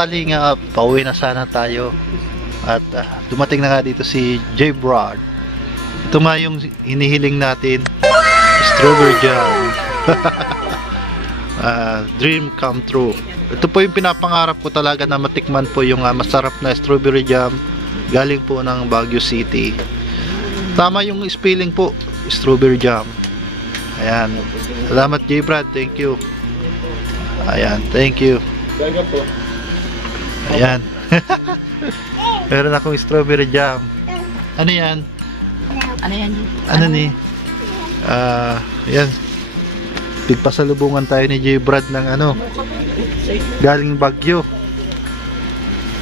Kalinga, pauwi na sana tayo. At dumating na nga dito si J. Brad. Ito nga yung hinihiling natin. Strawberry jam. Dream come true. Ito po yung pinapangarap ko talaga na matikman po yung masarap na strawberry jam. Galing po ng Baguio City. Tama yung spelling po. Strawberry jam. Ayan. Salamat J. Brad. Thank you. Ayan. Thank you. Ayan. Meron akong strawberry jam. Ano yan? Ano yan? Ano ni? Yan. Pigpasalubungan tayo ni J. Brad ng ano, galing Baguio.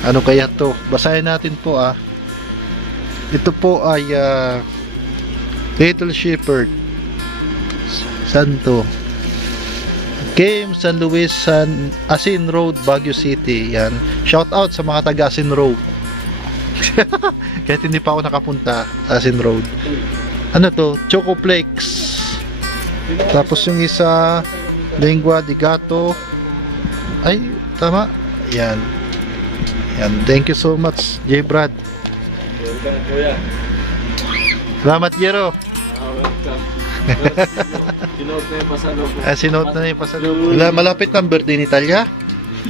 Ano kaya to? Basahin natin po Ito po ay Little Shepherd. Santo. Game San Luis, Asin Road, Baguio City. Yan. Shout out sa mga taga Asin Road. Kahit hindi pa ako nakapunta Asin Road. Ano to? Choco Flakes. Tapos yung isa Lingua di Gato. Ay, tama. Yan. Yan. Thank you so much, J. Brad. Salamat, Jero. Sinuot na yung pasalubong. Sinuot na yung pasalubong. Malapit ng birthday ni Talia?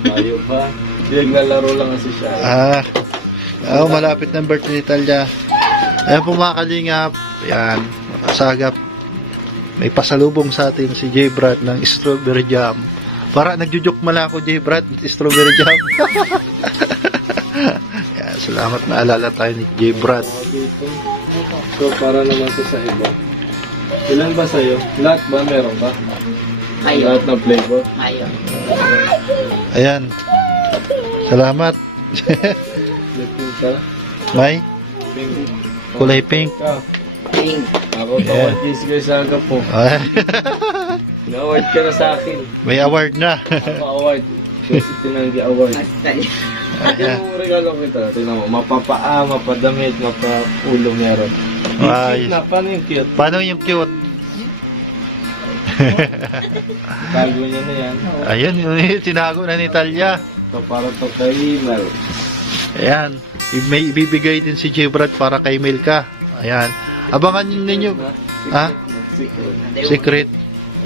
Ayaw pa. Naglalaro lang kasi siya. Malapit ng birthday ni Talia. Ayan po mga kalingap. Ayan, makasagap. May pasalubong sa atin si J. Brad ng strawberry jam. Para nagjujuk mala ako, J. Brad, strawberry jam. Ayan, salamat na alala tayo ni J. Brad. So, para naman sa iba. Ilan ba sa'yo? Lahat ba? Meron ba? Mayo. Lahat ng flavor? Mayo. Ayan. Salamat. Pink ka? May Pink. kulay pink. Pink. Ako, tawad case kayo sa aga po. Na-award ka na sa akin. May award na. Ako award. Kasi tinanggi award. Ayan. Yung regalo kita, tingnan mo, mapapaa, mapadamit, mapapulo meron. Yung Ay. cute na, paano yung cute? Paano yung cute? Tago niya na yan. Ayun, yung tinago na ni Talia. So, para to kay Mel. Ayan. May ibibigay din si J. Brad para kay Milka. Ayan. Abangan ninyo. Ha? Secret.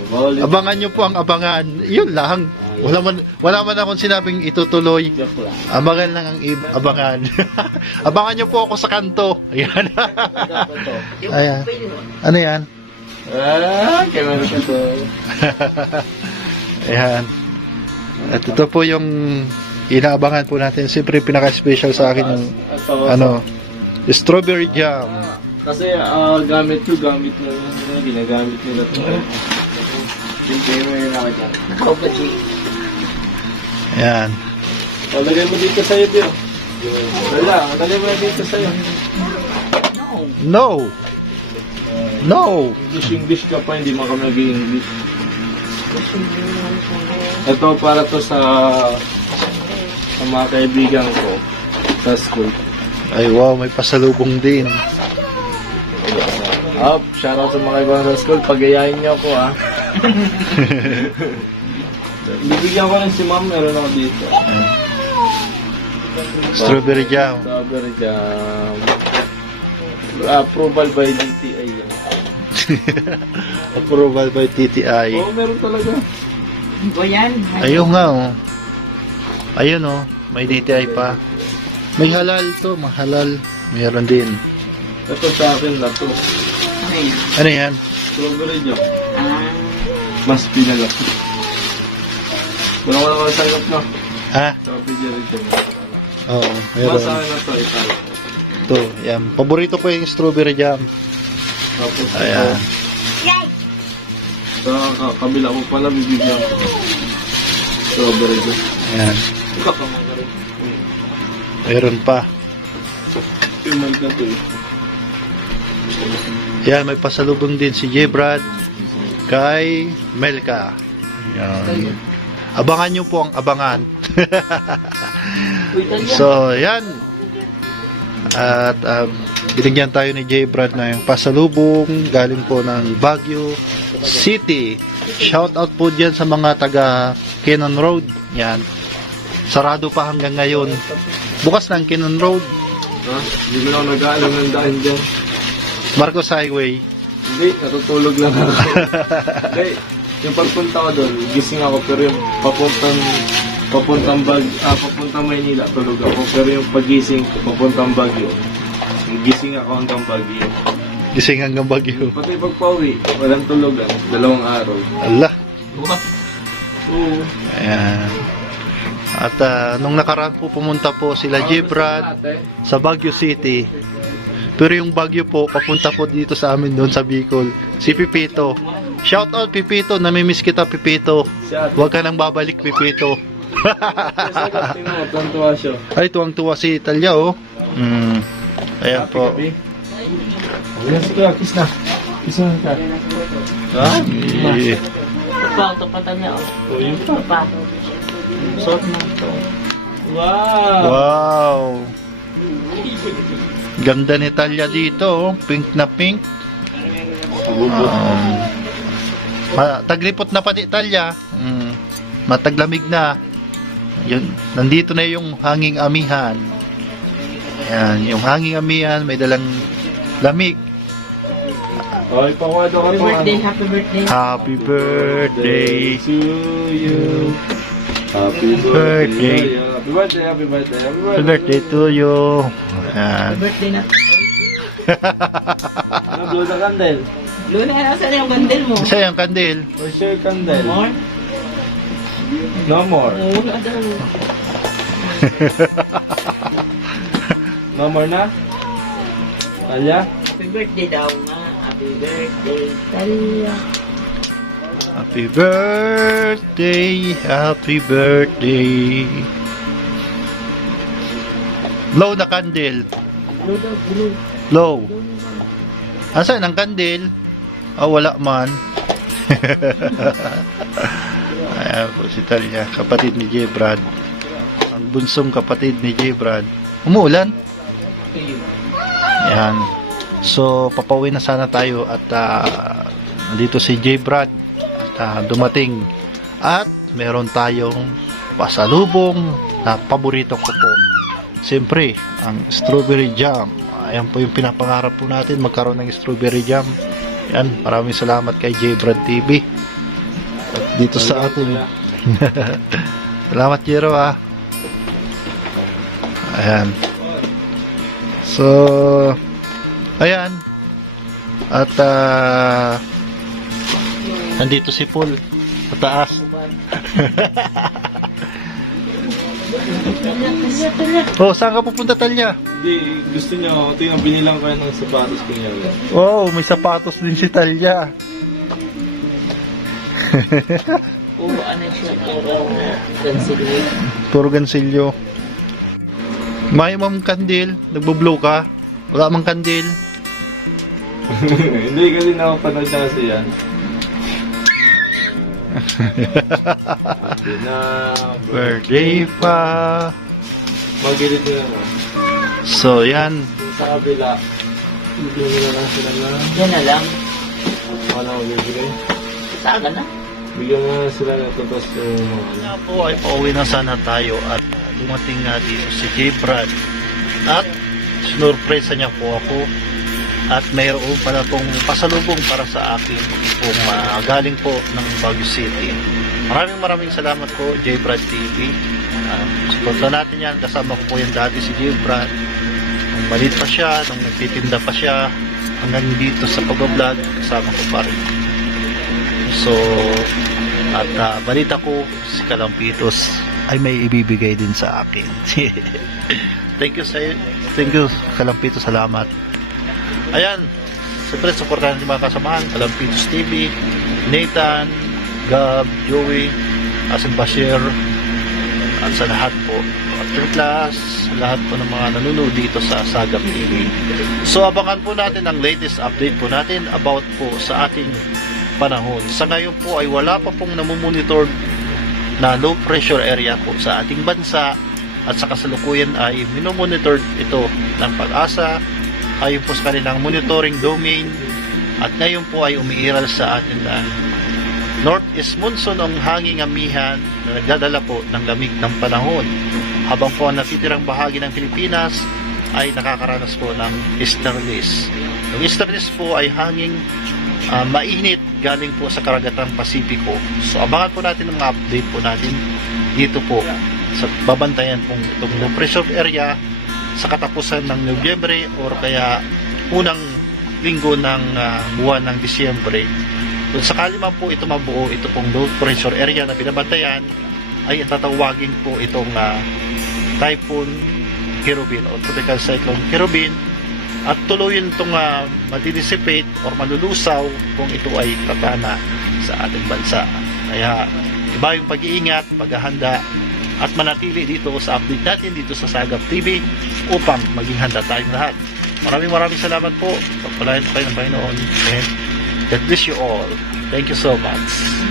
Bawal yun. Abangan nyo po ang abangan. Yun lang. Wala man akong sinabing itutuloy. Joke lang. Abangan lang ang abangan. Abangan nyo po ako sa kanto. Ayan. Ayan. Ano yan? Kailangan ka to. Ayan. At ito po yung inaabangan po natin. Siyempre pinaka-special sa akin yung strawberry jam. Kasi gamit mo yun. Ginagamit nila ito. Hindi mo yun ako dyan. Nakaubaji. Ayan. Lagay mo dito sa'yo, Bio. Wala, lagay mo dito sa'yo. No. No. English ka pa, hindi mo kami nag-English. Ito para to sa mga kaibigan ko sa school. Ay wow, may pasalubong din. Shoutout sa mga kaibigan sa school. Pagayahin niyo ako, Bibigyan ko ng si ma'am, meron ako dito. Strawberry jam. Strawberry jam. Approval by DTI yan. Approval by TTI. Oo, meron talaga. O yan. Ayun nga Ayun may DTI pa. May halal to, mahalal. Meron din. Ito sa akin na to. Ano yan? Ano yan? Strawberry jam. Mas pinalaki. Wala ko na sagot na. Ha? Strawberry jam. Oo, Mas meron. sa akin na to, italo. Ito, yan. Paborito ko yung strawberry jam. Tapos Ayan. sa kabila mo pala, bibigyan ko. Strawberry jam. Ayan. Ikaw ka mga rin. Meron pa. Payment na to Yan, may pasalubong din si J. Brad kay Melka. Yan. Abangan nyo po ang abangan. So, yan. At binigyan tayo ni J. Brad ng pasalubong galing po ng Baguio City. Shout out po dyan sa mga taga Cannon Road. Yan. Sarado pa hanggang ngayon. Bukas na ang Kinon Road, Ha? Hindi mo na ako nag-aalam ng daan dyan. Marcos Highway. Hindi, natutulog lang ako. Hindi, yung pagpunta ko doon, gising ako, pero yung papuntang Maynila, tulog ako. Pero yung pagising, papuntang Baguio, gising ako hanggang Baguio. Gising hanggang Baguio. Pati pagpa-uwi, walang tulugan, 2 araw. Allah. Oo. Ayan. At nung nakaraan po pumunta po sila Jibrad sa Baguio City. Pero yung Baguio po, papunta po dito sa amin doon sa Bicol. Si Pipito. Shout out Pipito, namimiss kita Pipito. Si ate. Huwag ka nang babalik Pipito. Tingnan mo, tuwa siya. Ay, tuwang-tuwa si Italia oh. Ayan po. Ayan, sige, kiss na. Kiss na ka. Ha? Eh, Ito patan niya. Oh, yun pa. Pa. Suot mo ito. Wow! Wow. Ganda ni Talia dito oh. Pink na pink. Taglipot na pati Talia. Mataglamig na. Yun, nandito na yung hanging amihan. Ayan, yung hanging amihan may dalang lamig. Okay, pawado ka Happy pa. birthday, happy birthday. Happy birthday. to you. Happy Birthday. Happy birthday, happy birthday, happy birthday. Happy birthday to you. Ayan. Happy birthday na. Ano, blow the candle? Luna, saan yung bandel mo? Isa yung kandil. Or share candle? More? No more. Wala daw. No more na? Talia? Happy birthday daw nga. Happy birthday, Talia. Happy birthday. Happy birthday. Blow na kandil. Blue daw, blue. Blow. Asan ang kandil? Wala man. Ayan po si Talia, kapatid ni J. Brad. Ang bunsong kapatid ni J. Brad. Umuulan? Ayan. So, papauwi na sana tayo at nandito si J. Brad at dumating. At meron tayong pasalubong na paborito ko po. Siyempre, ang strawberry jam. Ayan po yung pinapangarap po natin, magkaroon ng strawberry jam. Yan, maraming salamat kay J. Brad TV. At dito sa atin. Salamat, Jero ah. Ayan. So, ayan. At nandito si Paul sa taas. Oh, saan ka pupunta, Talia? Hindi, gusto niya ako. Ito yung binilang ko yan ng sapatos ko niya. Oh, may sapatos din si Talia. Puro ano siya, puro gansilyo. Puro gansilyo. May ma'am kandil, nagbublow ka. Wala mang kandil. Hindi kasi nakapanood na kasi yan. Happy na Birthday pa. Mag-edit nyo na. So, yan. Yung sa kabila, bigyan nyo na lang sila na. Yan na lang. Wala ko bibigay. Saga na. Bigyan mo na sila na tapos yung Nga po ay pauwi na sana tayo at dumating nga dito si J. Brad. At sinurpresa niya po ako. At mayroon pala pong pasalubong para sa akin kung galing po ng Baguio City. Maraming salamat po J. Brad TV. Suporta natin yan, kasama ko po yan dati si J. Brad. Nung maliit pa siya, nung nagtitinda pa siya, hanggang dito sa pag-vlog, kasama ko pa rin. So, at balita ko si Kalampitos ay may ibibigay din sa akin. Thank you Kalampitos, salamat. Ayan, siyempre supportahan yung mga kasamahan, Kalampitos TV, Nathan, Gab, Joey, Asim Bashir, at sa lahat po, after class, lahat po ng mga nanonood dito sa Sagap TV. So abangan po natin ang latest update po natin about po sa ating panahon. Sa ngayon po ay wala pa pong namumonitor na low pressure area po sa ating bansa, at sa kasalukuyan ay minomonitor ito ng Pag-asa ayon po sa kanilang monitoring domain, at ngayon po ay umiiral sa atin ng Northeast monsoon ang hanging amihan na nagdadala po ng lamig ng panahon. Habang po ang natitirang bahagi ng Pilipinas ay nakakaranas po ng easterlies. Yung easterlies po ay hanging mainit galing po sa karagatang Pasipiko. So abangan po natin ang mga update po natin dito po sa babantayan pong itong low pressure area sa katapusan ng Nobyembre or kaya unang linggo ng buwan ng Disyembre. Kung sakali man po ito mabuo, ito pong low pressure area na binabantayan, ay tatawagin po itong Typhoon Cherubin o Tropical Cyclone Cherubin at tuluyin itong madidissipate or malulusaw kung ito ay tatana sa ating bansa. Kaya iba yung pag-iingat, paghahanda at manatili dito sa update natin dito sa Sagap TV upang maging handa tayong lahat. Maraming salamat po. Pagpalain po kayo ng Panginoon and God bless you all. Thank you so much.